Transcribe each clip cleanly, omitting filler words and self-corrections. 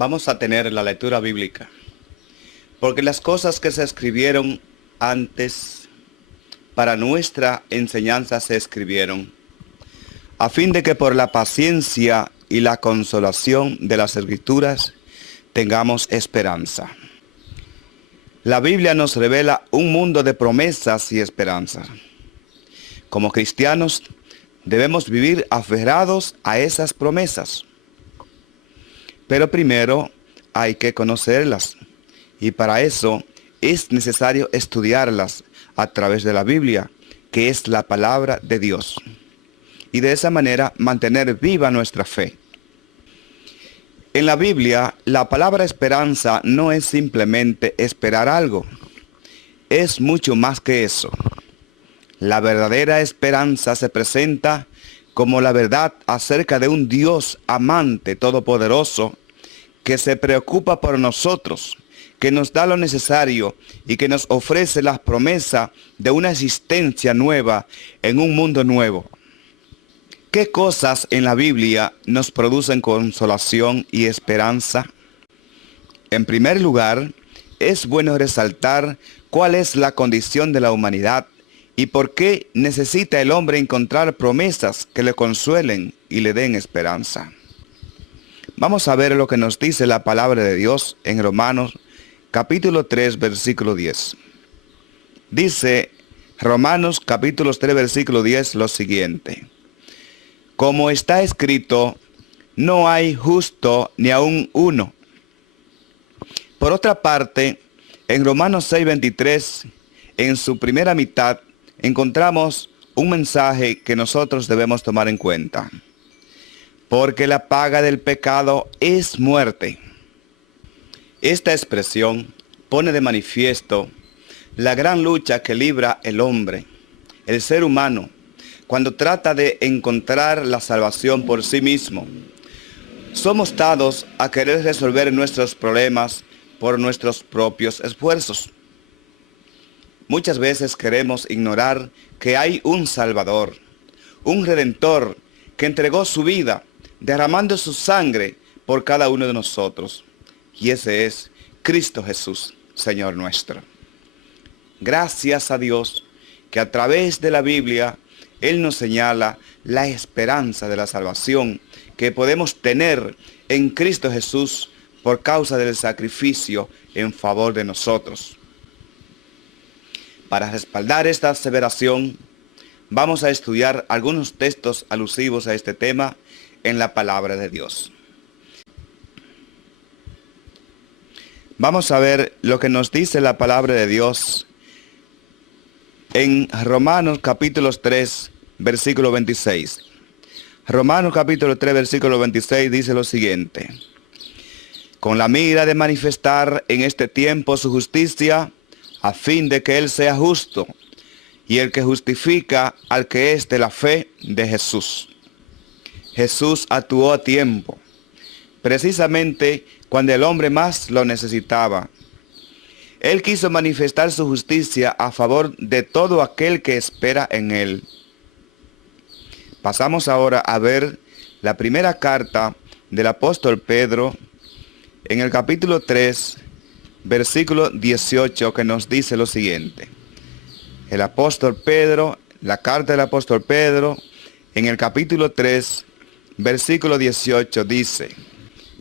Vamos a tener la lectura bíblica, porque las cosas que se escribieron antes para nuestra enseñanza se escribieron, a fin de que por la paciencia y la consolación de las Escrituras tengamos esperanza. La Biblia nos revela un mundo de promesas y esperanza. Como cristianos debemos vivir aferrados a esas promesas. Pero primero hay que conocerlas, y para eso es necesario estudiarlas a través de la Biblia, que es la palabra de Dios, y de esa manera mantener viva nuestra fe. En la Biblia, la palabra esperanza no es simplemente esperar algo, es mucho más que eso. La verdadera esperanza se presenta como la verdad acerca de un Dios amante todopoderoso que se preocupa por nosotros, que nos da lo necesario y que nos ofrece las promesas de una existencia nueva en un mundo nuevo. ¿Qué cosas en la Biblia nos producen consolación y esperanza? En primer lugar, es bueno resaltar cuál es la condición de la humanidad y por qué necesita el hombre encontrar promesas que le consuelen y le den esperanza. Vamos a ver lo que nos dice la palabra de Dios en Romanos capítulo 3, versículo 10. Dice Romanos capítulo 3, versículo 10 lo siguiente: como está escrito, no hay justo ni aun uno. Por otra parte, en Romanos 6, 23, en su primera mitad, encontramos un mensaje que nosotros debemos tomar en cuenta. Porque la paga del pecado es muerte. Esta expresión pone de manifiesto la gran lucha que libra el hombre, el ser humano, cuando trata de encontrar la salvación por sí mismo. Somos dados a querer resolver nuestros problemas por nuestros propios esfuerzos. Muchas veces queremos ignorar que hay un Salvador, un Redentor que entregó su vida, derramando su sangre por cada uno de nosotros. Y ese es Cristo Jesús, Señor nuestro. Gracias a Dios que a través de la Biblia Él nos señala la esperanza de la salvación que podemos tener en Cristo Jesús por causa del sacrificio en favor de nosotros. Para respaldar esta aseveración, vamos a estudiar algunos textos alusivos a este tema en la palabra de Dios. Vamos a ver lo que nos dice la palabra de Dios en Romanos capítulo 3, versículo 26. Romanos capítulo 3, versículo 26 dice lo siguiente: con la mira de manifestar en este tiempo su justicia, a fin de que Él sea justo, y el que justifica al que es de la fe de Jesús. Jesús actuó a tiempo, precisamente cuando el hombre más lo necesitaba. Él quiso manifestar su justicia a favor de todo aquel que espera en Él. Pasamos ahora a ver la primera carta del apóstol Pedro en el capítulo 3, versículo 18, que nos dice lo siguiente. El apóstol Pedro, la carta del apóstol Pedro, en el capítulo 3, versículo 18 dice: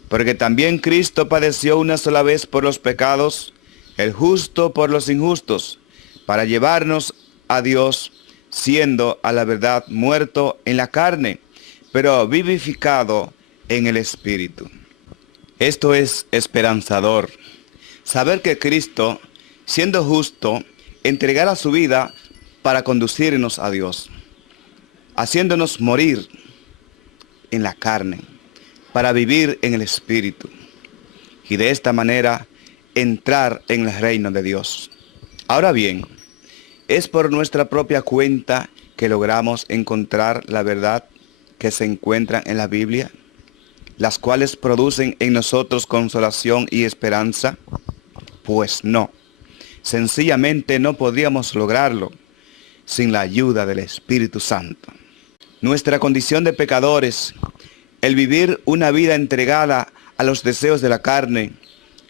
porque también Cristo padeció una sola vez por los pecados, el justo por los injustos, para llevarnos a Dios, siendo a la verdad muerto en la carne, pero vivificado en el Espíritu. Esto es esperanzador, saber que Cristo, siendo justo, entregara su vida para conducirnos a Dios, haciéndonos morir en la carne, para vivir en el Espíritu, y de esta manera entrar en el reino de Dios. Ahora bien, es por nuestra propia cuenta que logramos encontrar la verdad que se encuentra en la Biblia, las cuales producen en nosotros consolación y esperanza. Pues no, sencillamente no podríamos lograrlo sin la ayuda del Espíritu Santo. Nuestra condición de pecadores, el vivir una vida entregada a los deseos de la carne,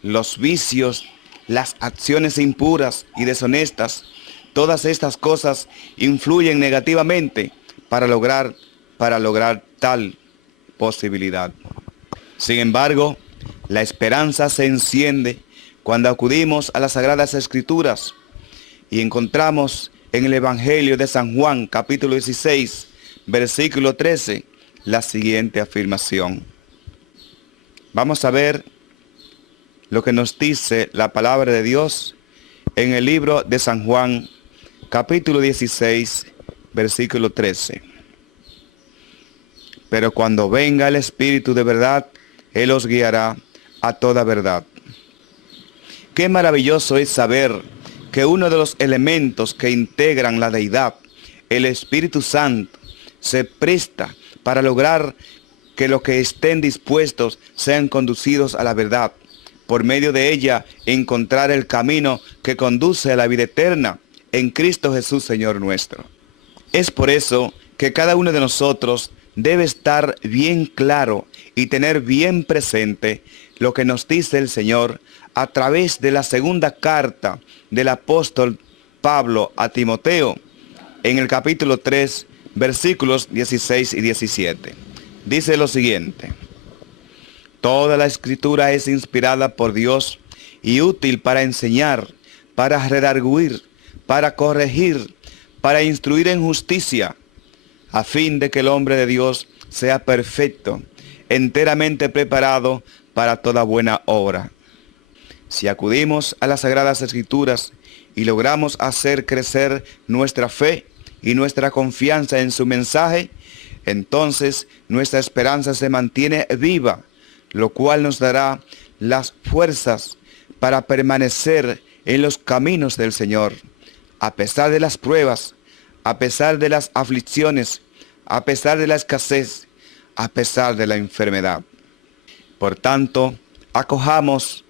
los vicios, las acciones impuras y deshonestas, todas estas cosas influyen negativamente para lograr tal posibilidad. Sin embargo, la esperanza se enciende cuando acudimos a las Sagradas Escrituras y encontramos en el Evangelio de San Juan, capítulo 16, versículo 13, la siguiente afirmación. Vamos a ver lo que nos dice la palabra de Dios en el libro de San Juan, capítulo 16, versículo 13. Pero cuando venga el Espíritu de verdad, Él os guiará a toda verdad. Qué maravilloso es saber que uno de los elementos que integran la deidad, el Espíritu Santo, se presta para lograr que los que estén dispuestos sean conducidos a la verdad. Por medio de ella, encontrar el camino que conduce a la vida eterna en Cristo Jesús, Señor nuestro. Es por eso que cada uno de nosotros debe estar bien claro y tener bien presente lo que nos dice el Señor a través de la segunda carta del apóstol Pablo a Timoteo, en el capítulo 3, versículos 16 y 17. Dice lo siguiente: toda la Escritura es inspirada por Dios y útil para enseñar, para redarguir, para corregir, para instruir en justicia, a fin de que el hombre de Dios sea perfecto, enteramente preparado para toda buena obra. Si acudimos a las Sagradas Escrituras y logramos hacer crecer nuestra fe y nuestra confianza en su mensaje, entonces nuestra esperanza se mantiene viva, lo cual nos dará las fuerzas para permanecer en los caminos del Señor, a pesar de las pruebas, a pesar de las aflicciones, a pesar de la escasez, a pesar de la enfermedad. Por tanto, acojamos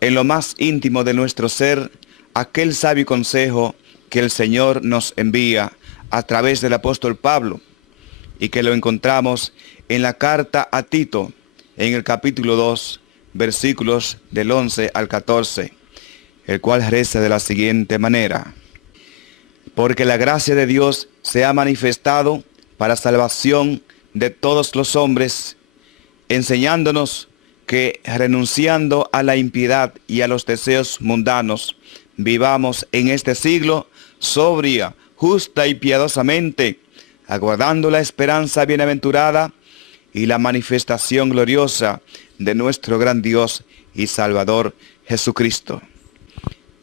en lo más íntimo de nuestro ser aquel sabio consejo que el Señor nos envía a través del apóstol Pablo y que lo encontramos en la carta a Tito, en el capítulo 2, versículos del 11 al 14, el cual reza de la siguiente manera: porque la gracia de Dios se ha manifestado para salvación de todos los hombres, enseñándonos que renunciando a la impiedad y a los deseos mundanos, vivamos en este siglo sobria, justa y piadosamente, aguardando la esperanza bienaventurada y la manifestación gloriosa de nuestro gran Dios y Salvador Jesucristo,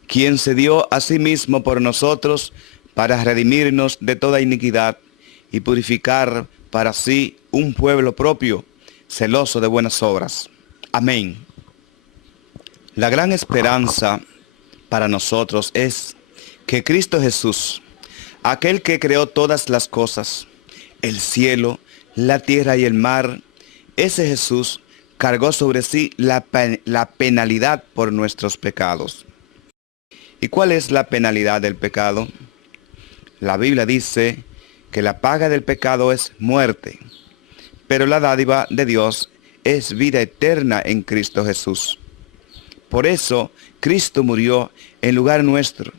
quien se dio a sí mismo por nosotros para redimirnos de toda iniquidad y purificar para sí un pueblo propio, celoso de buenas obras. Amén. La gran esperanza para nosotros es que Cristo Jesús, aquel que creó todas las cosas, el cielo, la tierra y el mar, ese Jesús cargó sobre sí la penalidad por nuestros pecados. ¿Y cuál es la penalidad del pecado? La Biblia dice que la paga del pecado es muerte, pero la dádiva de Dios es vida eterna en Cristo Jesús. Por eso Cristo murió en lugar nuestro,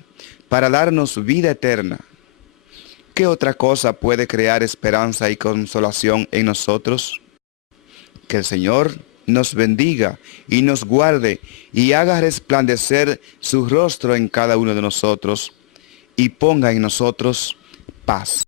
para darnos vida eterna. ¿Qué otra cosa puede crear esperanza y consolación en nosotros? Que el Señor nos bendiga y nos guarde y haga resplandecer su rostro en cada uno de nosotros y ponga en nosotros paz.